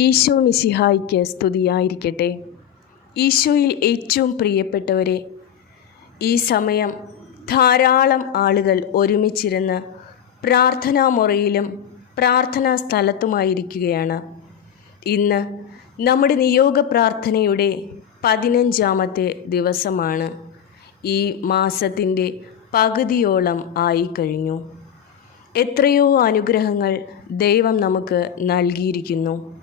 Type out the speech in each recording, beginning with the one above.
ഈശോ മിശിഹായിക്ക് സ്തുതിയായിരിക്കട്ടെ. ഈശോയിൽ ഏറ്റവും പ്രിയപ്പെട്ടവരെ ഈ സമയം ധാരാളം ആളുകൾ ഒരുമിച്ചിരുന്ന് പ്രാർത്ഥനാ മുറിയിലും പ്രാർത്ഥനാ സ്ഥലത്തുമായിരിക്കുകയാണ് ഇന്ന് നമ്മുടെ നിയോഗ പ്രാർത്ഥനയുടെ പതിനഞ്ചാമത്തെ ദിവസമാണ്. ഈ മാസത്തിന്റെ പകുതിയോളം ആയിക്കഴിഞ്ഞു. എത്രയോ അനുഗ്രഹങ്ങൾ ദൈവം നമുക്ക് നൽകിയിരിക്കുന്നു.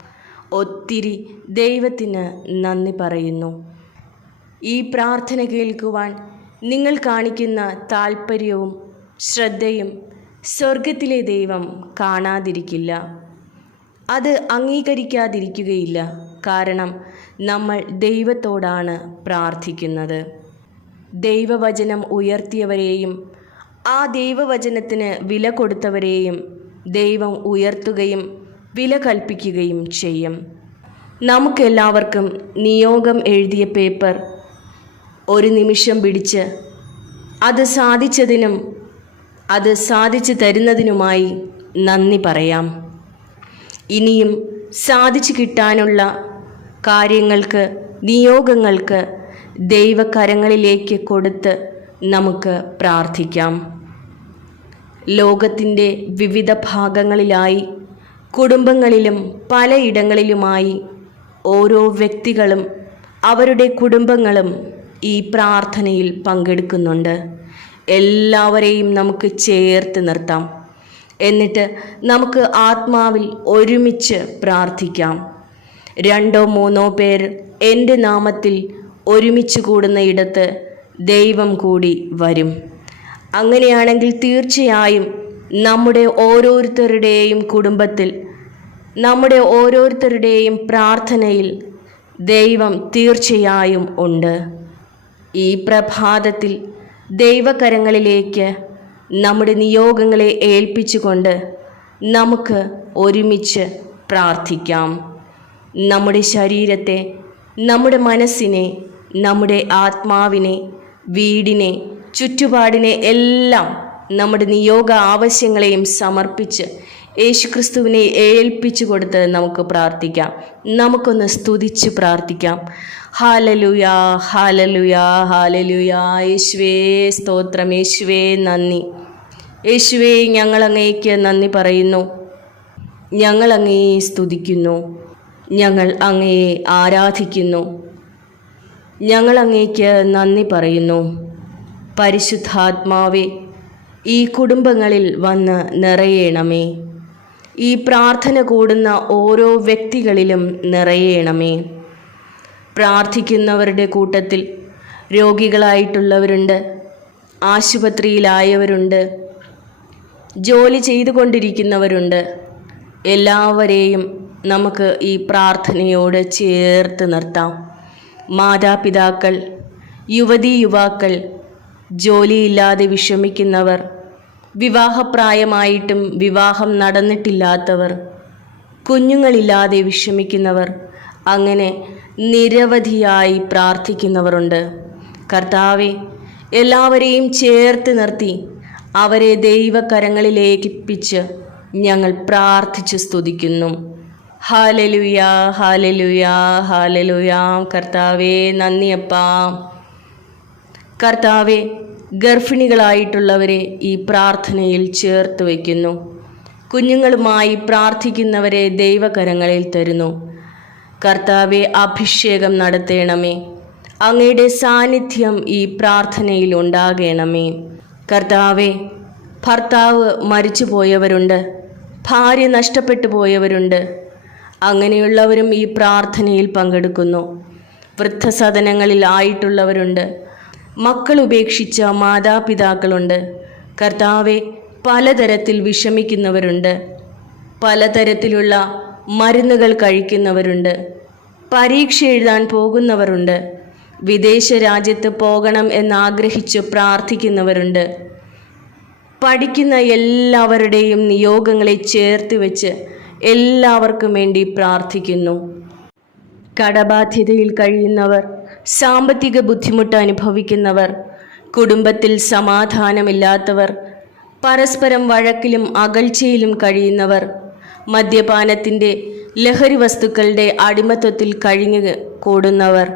ഒത്തിരി ദൈവത്തിന് നന്ദി പറയുന്നു. ഈ പ്രാർത്ഥന കേൾക്കുവാൻ നിങ്ങൾ കാണിക്കുന്ന താല്പര്യവും ശ്രദ്ധയും സ്വർഗത്തിലെ ദൈവം കാണാതിരിക്കില്ല. അത് അംഗീകരിക്കാതിരിക്കുകയില്ല. കാരണം നമ്മൾ ദൈവത്തോടാണ് പ്രാർത്ഥിക്കുന്നത്. ദൈവവചനം ഉയർത്തിയവരെയും ആ ദൈവവചനത്തിന് വില കൊടുത്തവരെയും ദൈവം ഉയർത്തുകയും വില കൽപ്പിക്കുകയും ചെയ്യും. നമുക്കെല്ലാവർക്കും നിയോഗം എഴുതിയ പേപ്പർ ഒരു നിമിഷം പിടിച്ച് അത് സാധിച്ചതിനും അത് സാധിച്ചു തരുന്നതിനുമായി നന്ദി പറയാം. ഇനിയും സാധിച്ചു കിട്ടാനുള്ള കാര്യങ്ങൾക്ക് നിയോഗങ്ങൾക്ക് ദൈവകരങ്ങളിലേക്ക് കൊടുത്ത് നമുക്ക് പ്രാർത്ഥിക്കാം. ലോകത്തിന്റെ വിവിധ ഭാഗങ്ങളിലായി കുടുംബങ്ങളിലും പലയിടങ്ങളിലുമായി ഓരോ വ്യക്തികളും അവരുടെ കുടുംബങ്ങളും ഈ പ്രാർത്ഥനയിൽ പങ്കെടുക്കുന്നുണ്ട്. എല്ലാവരെയും നമുക്ക് ചേർത്ത് നിർത്താം. എന്നിട്ട് നമുക്ക് ആത്മാവിൽ ഒരുമിച്ച് പ്രാർത്ഥിക്കാം. രണ്ടോ മൂന്നോ പേർ എന്റെ നാമത്തിൽ ഒരുമിച്ച് കൂടുന്ന ഇടത്ത് ദൈവം കൂടി വരും. അങ്ങനെയാണെങ്കിൽ തീർച്ചയായും നമ്മുടെ ഓരോരുത്തരുടെയും കുടുംബത്തിൽ നമ്മുടെ ഓരോരുത്തരുടെയും പ്രാർത്ഥനയിൽ ദൈവം തീർച്ചയായും ഉണ്ട്. ഈ പ്രഭാതത്തിൽ ദൈവകരങ്ങളിലേക്ക് നമ്മുടെ നിയോഗങ്ങളെ ഏൽപ്പിച്ചുകൊണ്ട് നമുക്ക് ഒരുമിച്ച് പ്രാർത്ഥിക്കാം. നമ്മുടെ ശരീരത്തെ നമ്മുടെ മനസ്സിനെ നമ്മുടെ ആത്മാവിനെ വീടിനെ ചുറ്റുപാടിനെ എല്ലാം നമ്മുടെ നിയോഗ ആവശ്യങ്ങളെയും സമർപ്പിച്ച് യേശുക്രിസ്തുവിനെ ഏൽപ്പിച്ചു കൊടുത്ത് നമുക്ക് പ്രാർത്ഥിക്കാം. നമുക്കൊന്ന് സ്തുതിച്ച് പ്രാർത്ഥിക്കാം. Hallelujah hallelujah hallelujah. യേശുവേ സ്തോത്രം. യേശുവേ നന്ദി. യേശുവേ ഞങ്ങൾ അങ്ങേക്ക് നന്ദി പറയുന്നു. ഞങ്ങൾ അങ്ങയെ സ്തുതിക്കുന്നു. ഞങ്ങൾ അങ്ങയെ ആരാധിക്കുന്നു. ഞങ്ങൾ അങ്ങേക്ക് നന്ദി പറയുന്നു. പരിശുദ്ധാത്മാവെ ഈ കുടുംബങ്ങളിൽ വന്ന് നിറയേണമേ. ഈ പ്രാർത്ഥന കൂടുന്ന ഓരോ വ്യക്തികളിലും നിറയേണമേ. പ്രാർത്ഥിക്കുന്നവരുടെ കൂട്ടത്തിൽ രോഗികളായിട്ടുള്ളവരുണ്ട് ആശുപത്രിയിലായവരുണ്ട് ജോലി ചെയ്തു കൊണ്ടിരിക്കുന്നവരുണ്ട് എല്ലാവരെയും നമുക്ക് ഈ പ്രാർത്ഥനയോട് ചേർത്ത് നിർത്താം. മാതാപിതാക്കൾ യുവതീ യുവാക്കൾ ജോലിയില്ലാതെ വിഷമിക്കുന്നവർ വിവാഹപ്രായമായിട്ടും വിവാഹം നടന്നിട്ടില്ലാത്തവർ കുഞ്ഞുങ്ങളില്ലാതെ വിഷമിക്കുന്നവർ അങ്ങനെ നിരവധിയായി പ്രാർത്ഥിക്കുന്നവരുണ്ട്. കർത്താവെ എല്ലാവരെയും ചേർത്ത് നിർത്തി അവരെ ദൈവകരങ്ങളിലേക്കിപ്പിച്ച് ഞങ്ങൾ പ്രാർത്ഥിച്ച് സ്തുതിക്കുന്നു. ഹാലലുയാ ഹാലലുയാ ഹാലലുയാ കർത്താവേ നന്ദിയപ്പാ. കർത്താവെ ഗർഭിണികളായിട്ടുള്ളവരെ ഈ പ്രാർത്ഥനയിൽ ചേർത്ത് വയ്ക്കുന്നു. കുഞ്ഞുങ്ങളുമായി പ്രാർത്ഥിക്കുന്നവരെ ദൈവകരങ്ങളിൽ തരുന്നു. കർത്താവെ അഭിഷേകം നടത്തേണമേ. അങ്ങയുടെ സാന്നിധ്യം ഈ പ്രാർത്ഥനയിൽ ഉണ്ടാകണമേ. കർത്താവെ ഭർത്താവ് മരിച്ചു പോയവരുണ്ട് ഭാര്യ നഷ്ടപ്പെട്ടു പോയവരുണ്ട്. അങ്ങനെയുള്ളവരും ഈ പ്രാർത്ഥനയിൽ പങ്കെടുക്കുന്നു. വൃദ്ധസദനങ്ങളിൽ ആയിട്ടുള്ളവരുണ്ട്. മക്കൾ ഉപേക്ഷിച്ച മാതാപിതാക്കളുണ്ട്. കർത്താവെ പലതരത്തിൽ വിഷമിക്കുന്നവരുണ്ട്. പലതരത്തിലുള്ള മരുന്നുകൾ കഴിക്കുന്നവരുണ്ട്. പരീക്ഷ എഴുതാൻ പോകുന്നവരുണ്ട്. വിദേശ രാജ്യത്ത് പോകണം എന്നാഗ്രഹിച്ച് പ്രാർത്ഥിക്കുന്നവരുണ്ട്. പഠിക്കുന്ന എല്ലാവരുടെയും നിയോഗങ്ങളെ ചേർത്ത് വെച്ച് എല്ലാവർക്കും വേണ്ടി പ്രാർത്ഥിക്കുന്നു. കടബാധ്യതയിൽ കഴിയുന്നവർ സാമ്പത്തിക ബുദ്ധിമുട്ട് അനുഭവിക്കുന്നവർ കുടുംബത്തിൽ സമാധാനമില്ലാത്തവർ പരസ്പരം വഴക്കിലും അകൽച്ചയിലും കഴിയുന്നവർ മദ്യപാനത്തിന്റെ ലഹരി വസ്തുക്കളുടെ അടിമത്വത്തിൽ കഴിഞ്ഞു കൂടുന്നവർ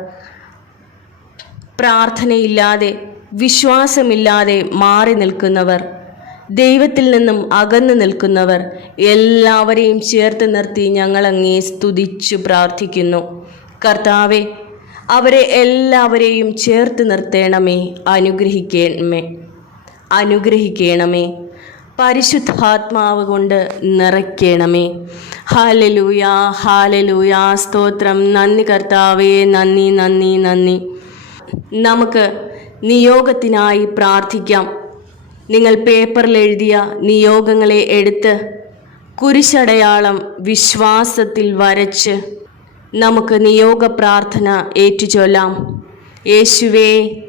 പ്രാർത്ഥനയില്ലാതെ വിശ്വാസമില്ലാതെ മാറി നിൽക്കുന്നവർ ദൈവത്തിൽ നിന്നും അകന്നു നിൽക്കുന്നവർ എല്ലാവരെയും ചേർത്ത് നിർത്തി ഞങ്ങൾ അങ്ങേ സ്തുതിച്ചു പ്രാർത്ഥിക്കുന്നു. കർത്താവെ അവരെ എല്ലാവരെയും ചേർത്ത് നിർത്തേണമേ. അനുഗ്രഹിക്കണമേ. അനുഗ്രഹിക്കണമേ. പരിശുദ്ധാത്മാവ് കൊണ്ട് നിറയ്ക്കണമേ. ഹാലലൂയ ഹാലലൂയ സ്തോത്രം. നന്ദി കർത്താവേ. നന്ദി നന്ദി നന്ദി. നമുക്ക് നിയോഗത്തിനായി പ്രാർത്ഥിക്കാം. നിങ്ങൾ പേപ്പറിൽ എഴുതിയ നിയോഗങ്ങളെ എടുത്ത് കുരിശടയാളം വിശ്വാസത്തിൽ വരച്ച് നമുക്ക് നിയോഗ പ്രാർത്ഥന ഏറ്റുചൊല്ലാം. യേശുവേ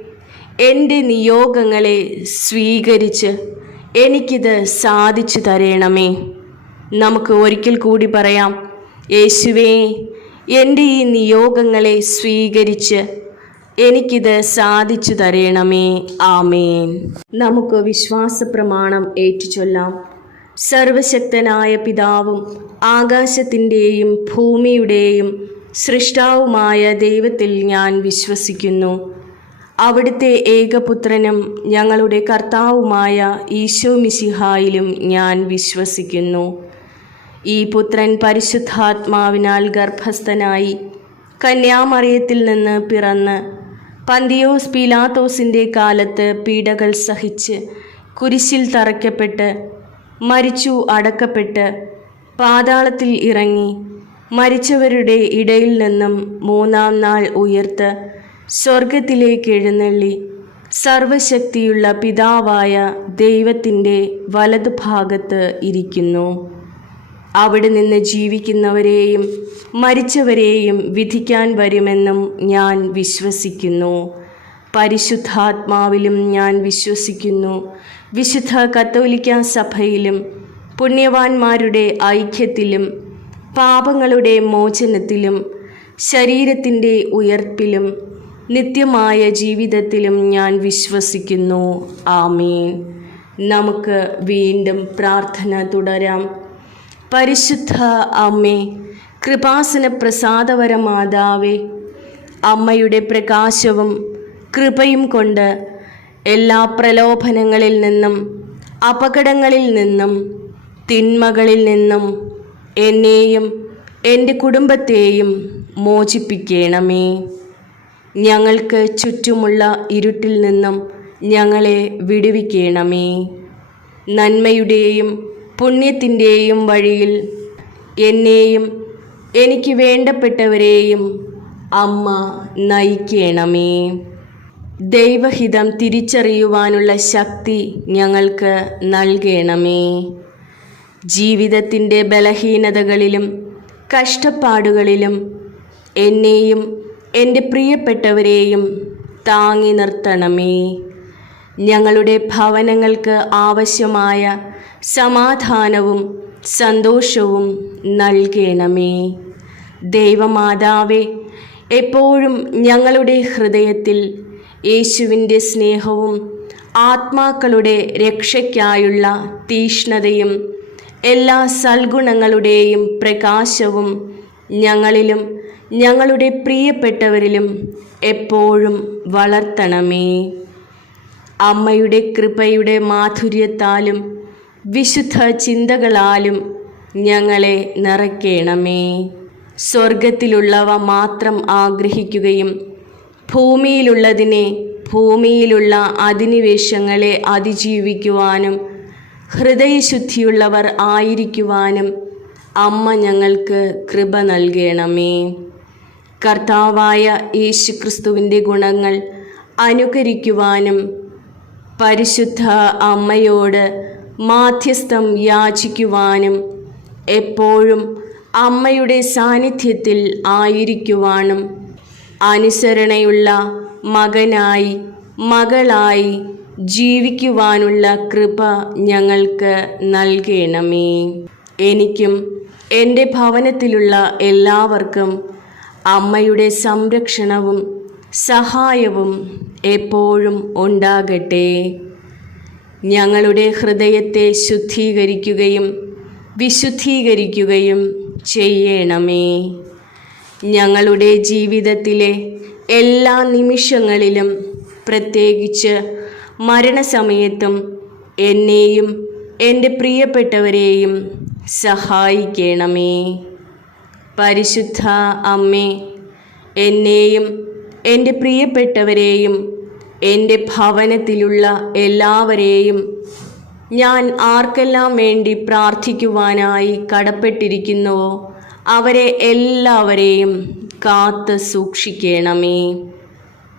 എന്റെ നിയോഗങ്ങളെ സ്വീകരിച്ച് എനിക്കിത് സാധിച്ചു തരണമേ. നമുക്ക് ഒരിക്കൽ കൂടി പറയാം യേശുവേ എന്റെ ഈ നിയോഗങ്ങളെ സ്വീകരിച്ച് എനിക്കിത് സാധിച്ചു തരണമേ. ആമേൻ. നമുക്ക് വിശ്വാസ പ്രമാണം ഏറ്റുചൊല്ലാം. സർവശക്തനായ പിതാവും ആകാശത്തിന്റെയും ഭൂമിയുടെയും സൃഷ്ടാവുമായ ദൈവത്തിൽ ഞാൻ വിശ്വസിക്കുന്നു. അവിടുത്തെ ഏകപുത്രനും ഞങ്ങളുടെ കർത്താവുമായ ഈശോ മിശിഹായിലും ഞാൻ വിശ്വസിക്കുന്നു. ഈ പുത്രൻ പരിശുദ്ധാത്മാവിനാൽ ഗർഭസ്ഥനായി കന്യാമറിയത്തിൽ നിന്ന് പിറന്ന് പന്തിയോസ് പീലാത്തോസിന്റെ കാലത്ത് പീഡകൾ സഹിച്ച് കുരിശിൽ തറയ്ക്കപ്പെട്ട് മരിച്ചു അടക്കപ്പെട്ട് പാതാളത്തിൽ ഇറങ്ങി മരിച്ചവരുടെ ഇടയിൽ നിന്നും മൂന്നാം നാൾ ഉയർത്ത് സ്വർഗത്തിലേക്ക് എഴുന്നള്ളി. സർവശക്തിയുള്ള പിതാവായ ദൈവത്തിന്റെ വലതുഭാഗത്ത് ഇരിക്കുന്നു. അവിടെ നിന്ന് ജീവിക്കുന്നവരെയും മരിച്ചവരെയും വിധിക്കാൻ വരുമെന്നും ഞാൻ വിശ്വസിക്കുന്നു. പരിശുദ്ധാത്മാവിലും ഞാൻ വിശ്വസിക്കുന്നു. വിശുദ്ധ കത്തോലിക്ക സഭയിലും പുണ്യവാന്മാരുടെ ഐക്യത്തിലും പാപങ്ങളുടെ മോചനത്തിലും ശരീരത്തിന്റെ ഉയർപ്പിലും നിത്യമായ ജീവിതത്തിലും ഞാൻ വിശ്വസിക്കുന്നു. ആമീൻ. നമുക്ക് വീണ്ടും പ്രാർത്ഥന തുടരാം. പരിശുദ്ധ അമ്മേ കൃപാസന പ്രസാദവര മാതാവേ അമ്മയുടെ പ്രകാശവും കൃപയും കൊണ്ട് എല്ലാ പ്രലോഭനങ്ങളിൽ നിന്നും അപകടങ്ങളിൽ നിന്നും തിന്മകളിൽ നിന്നും എന്നെയും എന്റെ കുടുംബത്തെയും മോചിപ്പിക്കണമേ. ഞങ്ങൾക്ക് ചുറ്റുമുള്ള ഇരുട്ടിൽ നിന്നും ഞങ്ങളെ വിടുവിക്കണമേ. നന്മയുടെയും പുണ്യത്തിന്റെയും വഴിയിൽ എന്നെയും എനിക്ക് വേണ്ടപ്പെട്ടവരെയും അമ്മ നയിക്കണമേ. ദൈവഹിതം തിരിച്ചറിയുവാനുള്ള ശക്തി ഞങ്ങൾക്ക് നൽകണമേ. ജീവിതത്തിന്റെ ബലഹീനതകളിലും കഷ്ടപ്പാടുകളിലും എന്നെയും എന്റെ പ്രിയപ്പെട്ടവരെയും താങ്ങി നിർത്തണമേ. ഞങ്ങളുടെ ഭവനങ്ങൾക്ക് ആവശ്യമായ സമാധാനവും സന്തോഷവും നൽകണമേ. ദൈവമാതാവേ എപ്പോഴും ഞങ്ങളുടെ ഹൃദയത്തിൽ യേശുവിന്റെ സ്നേഹവും ആത്മാക്കളുടെ രക്ഷയ്ക്കായുള്ള തീഷ്ണതയും എല്ലാ സൽഗുണങ്ങളുടെയും പ്രകാശവും ഞങ്ങളിലും ഞങ്ങളുടെ പ്രിയപ്പെട്ടവരിലും എപ്പോഴും വളർത്തണമേ. അമ്മയുടെ കൃപയുടെ മാധുര്യത്താലും വിശുദ്ധ ചിന്തകളാലും ഞങ്ങളെ നിറയ്ക്കണമേ. സ്വർഗത്തിലുള്ളവ മാത്രം ആഗ്രഹിക്കുകയും ഭൂമിയിലുള്ളതിനെ ഭൂമിയിലുള്ള അധിനിവേശങ്ങളെ അതിജീവിക്കുവാനും ഹൃദയശുദ്ധിയുള്ളവർ ആയിരിക്കുവാനും അമ്മ ഞങ്ങൾക്ക് കൃപ നൽകണമേ. കർത്താവായ യേശുക്രിസ്തുവിന്റെ ഗുണങ്ങൾ അനുകരിക്കുവാനും പരിശുദ്ധ അമ്മയോട് മാധ്യസ്ഥം യാചിക്കുവാനും എപ്പോഴും അമ്മയുടെ സാന്നിധ്യത്തിൽ ആയിരിക്കുവാനും അനുസരണയുള്ള മകനായി മകളായി ജീവിക്കുവാനുള്ള കൃപ ഞങ്ങൾക്ക് നൽകണമേ. എനിക്കും എന്റെ ഭവനത്തിലുള്ള എല്ലാവർക്കും അമ്മയുടെ സംരക്ഷണവും സഹായവും എപ്പോഴും ഉണ്ടാകട്ടെ. ഞങ്ങളുടെ ഹൃദയത്തെ ശുദ്ധീകരിക്കുകയും വിശുദ്ധീകരിക്കുകയും ചെയ്യണമേ. ഞങ്ങളുടെ ജീവിതത്തിലെ എല്ലാ നിമിഷങ്ങളിലും പ്രത്യേകിച്ച് മരണസമയത്തും എന്നെയും എന്റെ പ്രിയപ്പെട്ടവരെയും സഹായിക്കണമേ. പരിശുദ്ധ അമ്മേ എന്നെയും എന്റെ പ്രിയപ്പെട്ടവരെയും എന്റെ ഭവനത്തിലുള്ള എല്ലാവരെയും ഞാൻ ആർക്കെല്ലാം വേണ്ടി പ്രാർത്ഥിക്കുവാനായി കടപ്പെട്ടിരിക്കുന്നുവോ അവരെ എല്ലാവരെയും കാത്ത് സൂക്ഷിക്കണമേ.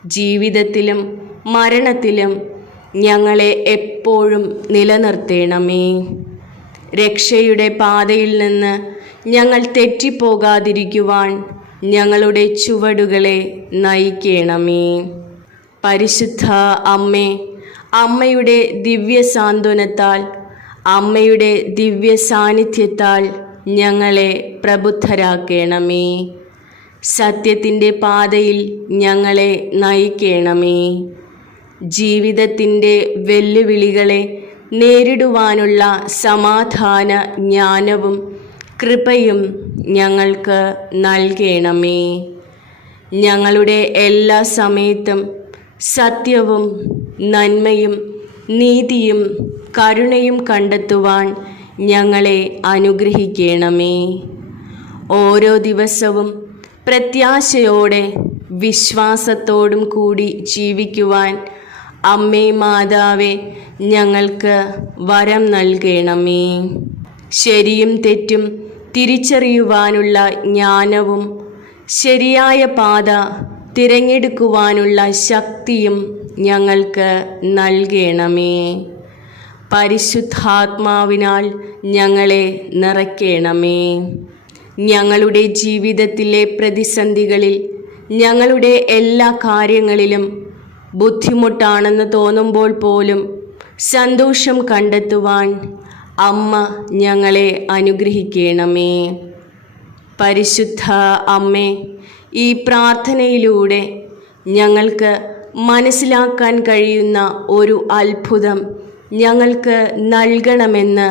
ജീവിതത്തിലും മരണത്തിലും ഞങ്ങളെ എപ്പോഴും നിലനിർത്തേണമേ. രക്ഷയുടെ പാതയിൽ നിന്ന് ഞങ്ങൾ തെറ്റിപ്പോകാതിരിക്കുവാൻ ഞങ്ങളുടെ ചുവടുകളെ നയിക്കണമേ. പരിശുദ്ധ അമ്മേ അമ്മയുടെ ദിവ്യ സാന്ത്വനത്താൽ അമ്മയുടെ ദിവ്യ സാന്നിധ്യത്താൽ ഞങ്ങളെ പ്രബുദ്ധരാക്കണമേ. സത്യത്തിന്റെ പാതയിൽ ഞങ്ങളെ നയിക്കണമേ. ജീവിതത്തിന്റെ വെല്ലുവിളികളെ നേരിടുവാനുള്ള സമാധാന ജ്ഞാനവും കൃപയും ഞങ്ങൾക്ക് നൽകണമേ. ഞങ്ങളുടെ എല്ലാ സമയത്തും സത്യവും നന്മയും നീതിയും കരുണയും കണ്ടെത്തുവാൻ ഞങ്ങളെ അനുഗ്രഹിക്കണമേ. ഓരോ ദിവസവും പ്രത്യാശയോടെ വിശ്വാസത്തോടും കൂടി ജീവിക്കുവാൻ അമ്മേ മാതാവേ ഞങ്ങൾക്ക് വരം നൽകണമേ. ശരിയും തെറ്റും തിരിച്ചറിയുവാനുള്ള ജ്ഞാനവും ശരിയായ പാത തിരഞ്ഞെടുക്കുവാനുള്ള ശക്തിയും ഞങ്ങൾക്ക് നൽകണമേ. പരിശുദ്ധാത്മാവിനാൽ ഞങ്ങളെ നിറയ്ക്കണമേ. ഞങ്ങളുടെ ജീവിതത്തിലെ പ്രതിസന്ധികളിൽ ഞങ്ങളുടെ എല്ലാ കാര്യങ്ങളിലും ബുദ്ധിമുട്ടാണെന്ന് തോന്നുമ്പോൾ പോലും സന്തോഷം കണ്ടെത്തുവാൻ അമ്മ ഞങ്ങളെ അനുഗ്രഹിക്കണമേ. പരിശുദ്ധ അമ്മേ ഈ പ്രാർത്ഥനയിലൂടെ ഞങ്ങൾക്ക് മനസ്സിലാക്കാൻ കഴിയുന്ന ഒരു അത്ഭുതം ഞങ്ങൾക്ക് നൽകണമെന്ന്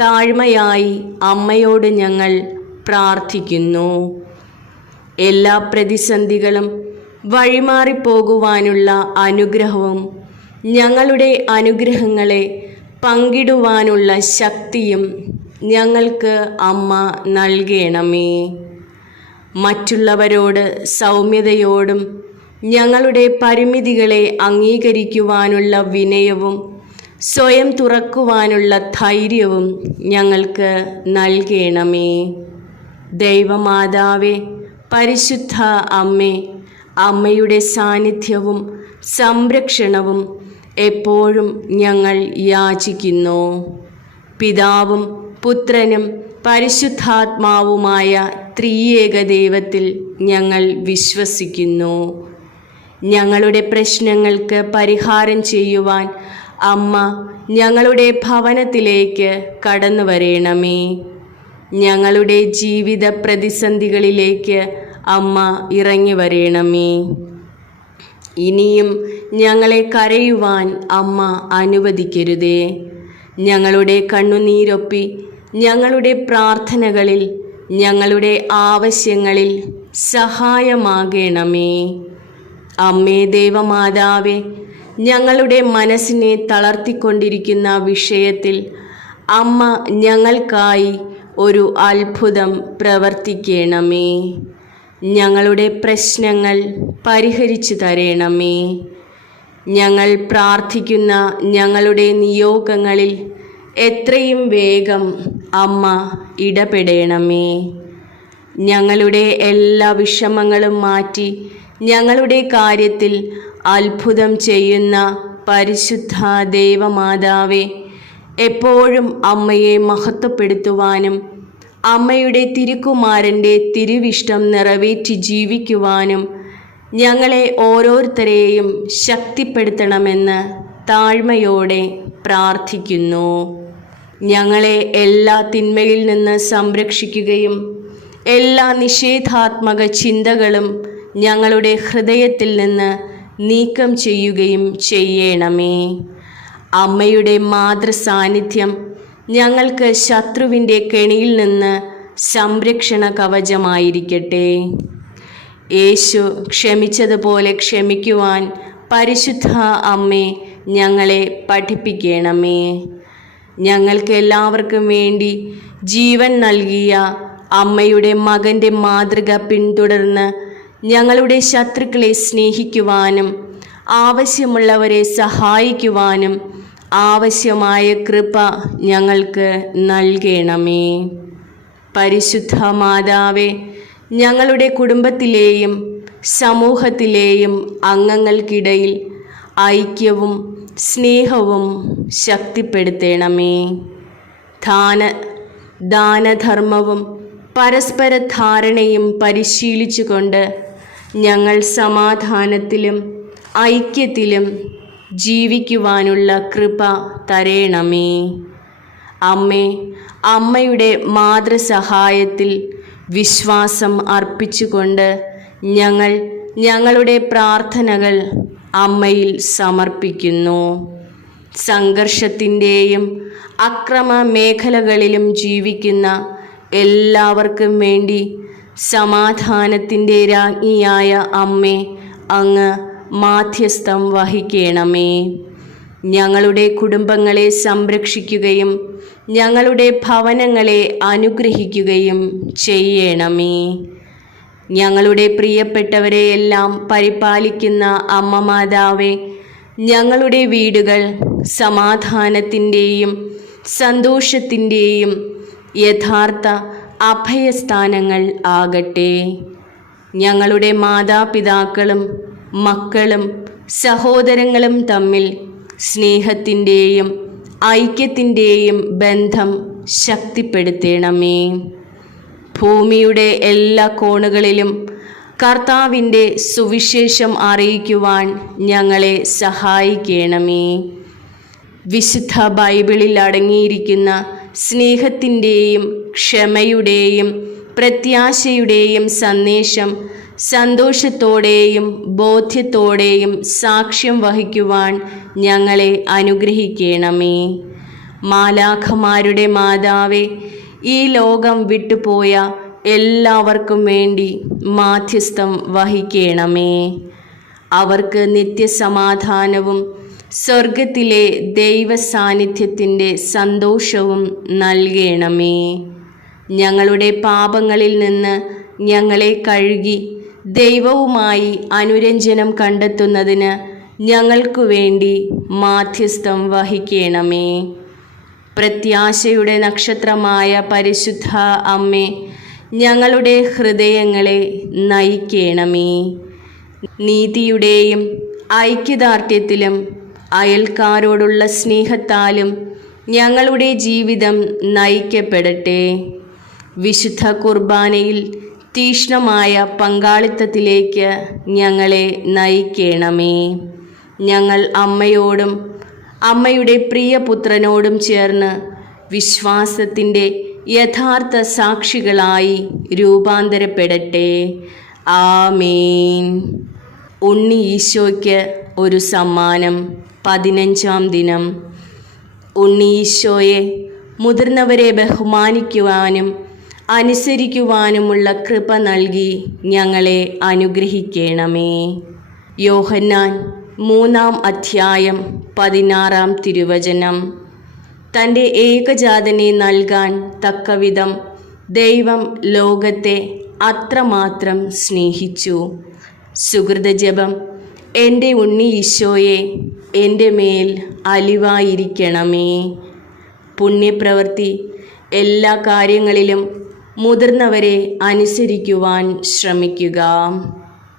താഴ്മയായി അമ്മയോട് ഞങ്ങൾ പ്രാർത്ഥിക്കുന്നു. എല്ലാ പ്രതിസന്ധികളും വഴിമാറിപ്പോകുവാനുള്ള അനുഗ്രഹവും ഞങ്ങളുടെ അനുഗ്രഹങ്ങളെ പങ്കിടുവാനുള്ള ശക്തിയും ഞങ്ങൾക്ക് അമ്മ നൽകണമേ. മറ്റുള്ളവരോട് സൗമ്യതയോടും ഞങ്ങളുടെ പരിമിതികളെ അംഗീകരിക്കുവാനുള്ള വിനയവും സ്വയം തുറക്കുവാനുള്ള ധൈര്യവും ഞങ്ങൾക്ക് നൽകണമേ. ദൈവമാതാവേ പരിശുദ്ധ അമ്മേ അമ്മയുടെ സാന്നിധ്യവും സംരക്ഷണവും എപ്പോഴും ഞങ്ങൾ യാചിക്കുന്നു. പിതാവും പുത്രനും പരിശുദ്ധാത്മാവുമായ ത്രിയേക ദൈവത്തിൽ ഞങ്ങൾ വിശ്വസിക്കുന്നു. ഞങ്ങളുടെ പ്രശ്നങ്ങൾക്ക് പരിഹാരം ചെയ്യുവാൻ അമ്മ ഞങ്ങളുടെ ഭവനത്തിലേക്ക് കടന്നു വരേണമേ ഞങ്ങളുടെ ജീവിത പ്രതിസന്ധികളിലേക്ക് അമ്മ ഇറങ്ങി വരേണമേ. ഇനിയും ഞങ്ങളെ കരയുവാൻ അമ്മ അനുവദിക്കരുതേ. ഞങ്ങളുടെ കണ്ണുനീരൊപ്പി ഞങ്ങളുടെ പ്രാർത്ഥനകളിൽ ഞങ്ങളുടെ ആവശ്യങ്ങളിൽ സഹായമാകണമേ. അമ്മേ ദേവമാതാവേ ഞങ്ങളുടെ മനസ്സിനെ തളർത്തിക്കൊണ്ടിരിക്കുന്ന വിഷയത്തിൽ അമ്മ ഞങ്ങൾക്കായി ഒരു അത്ഭുതം പ്രവർത്തിക്കണമേ. ഞങ്ങളുടെ പ്രശ്നങ്ങൾ പരിഹരിച്ചു തരണമേ. ഞങ്ങൾ പ്രാർത്ഥിക്കുന്ന ഞങ്ങളുടെ നിയോഗങ്ങളിൽ എത്രയും വേഗം അമ്മ ഇടപെടണമേ. ഞങ്ങളുടെ എല്ലാ വിഷമങ്ങളും മാറ്റി ഞങ്ങളുടെ കാര്യത്തിൽ അത്ഭുതം ചെയ്യുന്ന പരിശുദ്ധ ദേവമാതാവേ എപ്പോഴും അമ്മയെ മഹത്വപ്പെടുത്തുവാനും അമ്മയുടെ തിരുക്കുമാരന്റെ തിരുവിഷ്ടം നിറവേറ്റി ജീവിക്കുവാനും ഞങ്ങളെ ഓരോരുത്തരെയും ശക്തിപ്പെടുത്തണമെന്ന് താഴ്മയോടെ പ്രാർത്ഥിക്കുന്നു. ഞങ്ങളെ എല്ലാ തിന്മയിൽ നിന്ന് സംരക്ഷിക്കുകയും എല്ലാ നിഷേധാത്മക ചിന്തകളും ഞങ്ങളുടെ ഹൃദയത്തിൽ നിന്ന് നീക്കം ചെയ്യുകയും ചെയ്യണമേ. അമ്മയുടെ മാതൃസാന്നിധ്യം ഞങ്ങൾക്ക് ശത്രുവിന്റെ കെണിയിൽ നിന്ന് സംരക്ഷണ കവചമായിരിക്കട്ടെ. യേശു ക്ഷമിച്ചതുപോലെ ക്ഷമിക്കുവാൻ പരിശുദ്ധ അമ്മേ ഞങ്ങളെ പഠിപ്പിക്കണമേ. ഞങ്ങൾക്ക് എല്ലാവർക്കും വേണ്ടി ജീവൻ നൽകിയ അമ്മയുടെ മകന്റെ മാതൃക പിന്തുടർന്ന് ഞങ്ങളുടെ ശത്രുക്കളെ സ്നേഹിക്കുവാനും ആവശ്യമുള്ളവരെ സഹായിക്കുവാനും ആവശ്യമായ കൃപ ഞങ്ങൾക്ക് നൽകണമേ. പരിശുദ്ധ മാതാവെ ഞങ്ങളുടെ കുടുംബത്തിലെയും സമൂഹത്തിലെയും അംഗങ്ങൾക്കിടയിൽ ഐക്യവും സ്നേഹവും ശക്തിപ്പെടുത്തണമേ. ദാന ദാനധർമ്മവും പരസ്പര ധാരണയും പരിശീലിച്ചുകൊണ്ട് ഞങ്ങൾ സമാധാനത്തിലും ഐക്യത്തിലും ജീവിക്കുവാനുള്ള കൃപ തരേണമേ. അമ്മേ അമ്മയുടെ മാതൃസഹായത്തിൽ വിശ്വാസം അർപ്പിച്ചുകൊണ്ട് ഞങ്ങൾ ഞങ്ങളുടെ പ്രാർത്ഥനകൾ അമ്മയിൽ സമർപ്പിക്കുന്നു. സംഘർഷത്തിന്റെയും അക്രമ മേഖലകളിലും ജീവിക്കുന്ന എല്ലാവർക്കും വേണ്ടി സമാധാനത്തിന്റെ രാജ്ഞിയായ അമ്മേ അങ്ങ് മാധ്യസ്ഥം വഹിക്കണമേ. ഞങ്ങളുടെ കുടുംബങ്ങളെ സംരക്ഷിക്കുകയും ഞങ്ങളുടെ ഭവനങ്ങളെ അനുഗ്രഹിക്കുകയും ചെയ്യണമേ. ഞങ്ങളുടെ പ്രിയപ്പെട്ടവരെയെല്ലാം പരിപാലിക്കുന്ന അമ്മ മാതാവേ ഞങ്ങളുടെ വീടുകൾ സമാധാനത്തിന്റെയും സന്തോഷത്തിന്റെയും യഥാർത്ഥ അഭയസ്ഥാനങ്ങൾ ആകട്ടെ. ഞങ്ങളുടെ മാതാപിതാക്കളും മക്കളും സഹോദരങ്ങളും തമ്മിൽ സ്നേഹത്തിന്റെയും ഐക്യത്തിന്റെയും ബന്ധം ശക്തിപ്പെടുത്തണമേ. ഭൂമിയുടെ എല്ലാ കോണുകളിലും കർത്താവിന്റെ സുവിശേഷം അറിയിക്കുവാൻ ഞങ്ങളെ സഹായിക്കണമേ. വിശുദ്ധ ബൈബിളിൽ അടങ്ങിയിരിക്കുന്ന സ്നേഹത്തിന്റെയും ക്ഷമയുടെയും പ്രത്യാശയുടെയും സന്ദേശം സന്തോഷത്തോടെയും ബോധ്യത്തോടെയും സാക്ഷ്യം വഹിക്കുവാൻ ഞങ്ങളെ അനുഗ്രഹിക്കണമേ. മാലാഖമാരുടെ മാതാവേ ഈ ലോകം വിട്ടുപോയ എല്ലാവർക്കും വേണ്ടി മാധ്യസ്ഥം വഹിക്കണമേ. അവർക്ക് നിത്യസമാധാനവും സ്വർഗത്തിലെ ദൈവ സാന്നിധ്യത്തിന്റെ സന്തോഷവും നൽകണമേ. ഞങ്ങളുടെ പാപങ്ങളിൽ നിന്ന് ഞങ്ങളെ കഴുകി ദൈവവുമായി അനുരഞ്ജനം കണ്ടെത്തുന്നതിന് ഞങ്ങൾക്കു വേണ്ടി മാധ്യസ്ഥം വഹിക്കണമേ. പ്രത്യാശയുടെ നക്ഷത്രമായ പരിശുദ്ധ അമ്മേ ഞങ്ങളുടെ ഹൃദയങ്ങളെ നയിക്കണമേ. നീതിയുടെയും ഐക്യദാർഢ്യത്തിലും അയൽക്കാരോടുള്ള സ്നേഹത്താലും ഞങ്ങളുടെ ജീവിതം നയിക്കപ്പെടട്ടെ. വിശുദ്ധ കുർബാനയിൽ തീക്ഷ്ണമായ പങ്കാളിത്തത്തിലേക്ക് ഞങ്ങളെ നയിക്കണമേ. ഞങ്ങൾ അമ്മയോടും അമ്മയുടെ പ്രിയപുത്രനോടും ചേർന്ന് വിശ്വാസത്തിന്റെ യഥാർത്ഥ സാക്ഷികളായി രൂപാന്തരപ്പെടട്ടെ. ആമേൻ. ഉണ്ണി ഈശോയ്ക്ക് ഒരു സമ്മാനം. പതിനഞ്ചാം ദിനം. ഉണ്ണി ഈശോയെ മുതിർന്നവരെ ബഹുമാനിക്കുവാനും അനുസരിക്കുവാനുമുള്ള കൃപ നൽകി ഞങ്ങളെ അനുഗ്രഹിക്കണമേ. യോഹന്നാൻ മൂന്നാം അധ്യായം പതിനാറാം തിരുവചനം. തന്റെ ഏകജാതനെ നൽകാൻ തക്കവിധം ദൈവം ലോകത്തെ അത്രമാത്രം സ്നേഹിച്ചു. സുഹൃതജപം എന്റെ ഉണ്ണി ഈശോയെ എന്റെ മേൽ അലിവായിരിക്കണമേ. പുണ്യപ്രവൃത്തി എല്ലാ കാര്യങ്ങളിലും മുതിർന്നവരെ അനുസരിക്കുവാൻ ശ്രമിക്കുക.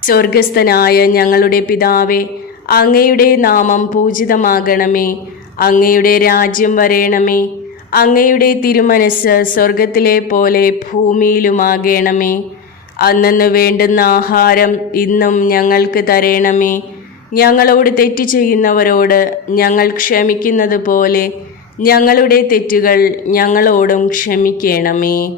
സ്വർഗസ്ഥനായ ഞങ്ങളുടെ പിതാവെ അങ്ങയുടെ നാമം പൂജിതമാകണമേ. അങ്ങയുടെ രാജ്യം വരേണമേ. അങ്ങയുടെ തിരുമനസ് സ്വർഗത്തിലെ പോലെ ഭൂമിയിലുമാകേണമേ. അന്നു വേണ്ടുന്ന ആഹാരം ഇന്നും ഞങ്ങൾക്ക് തരേണമേ. ഞങ്ങളോട് തെറ്റ് ചെയ്യുന്നവരോട് ഞങ്ങൾ ക്ഷമിക്കുന്നത് പോലെ ഞങ്ങളുടെ തെറ്റുകൾ ഞങ്ങളോടും ക്ഷമിക്കണമേ.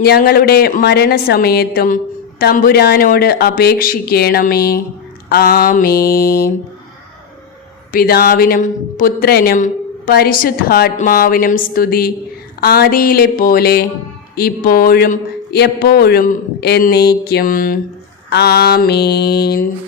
ഞങ്ങളുടെ മരണസമയത്തും തമ്പുരാനോട് അപേക്ഷിക്കണമേ. ആമേ പിതാവിനും പുത്രനും പരിശുദ്ധാത്മാവിനും സ്തുതി. ആദിയിലെ പോലെ ഇപ്പോഴും എപ്പോഴും എന്നേക്കും. ആമീൻ.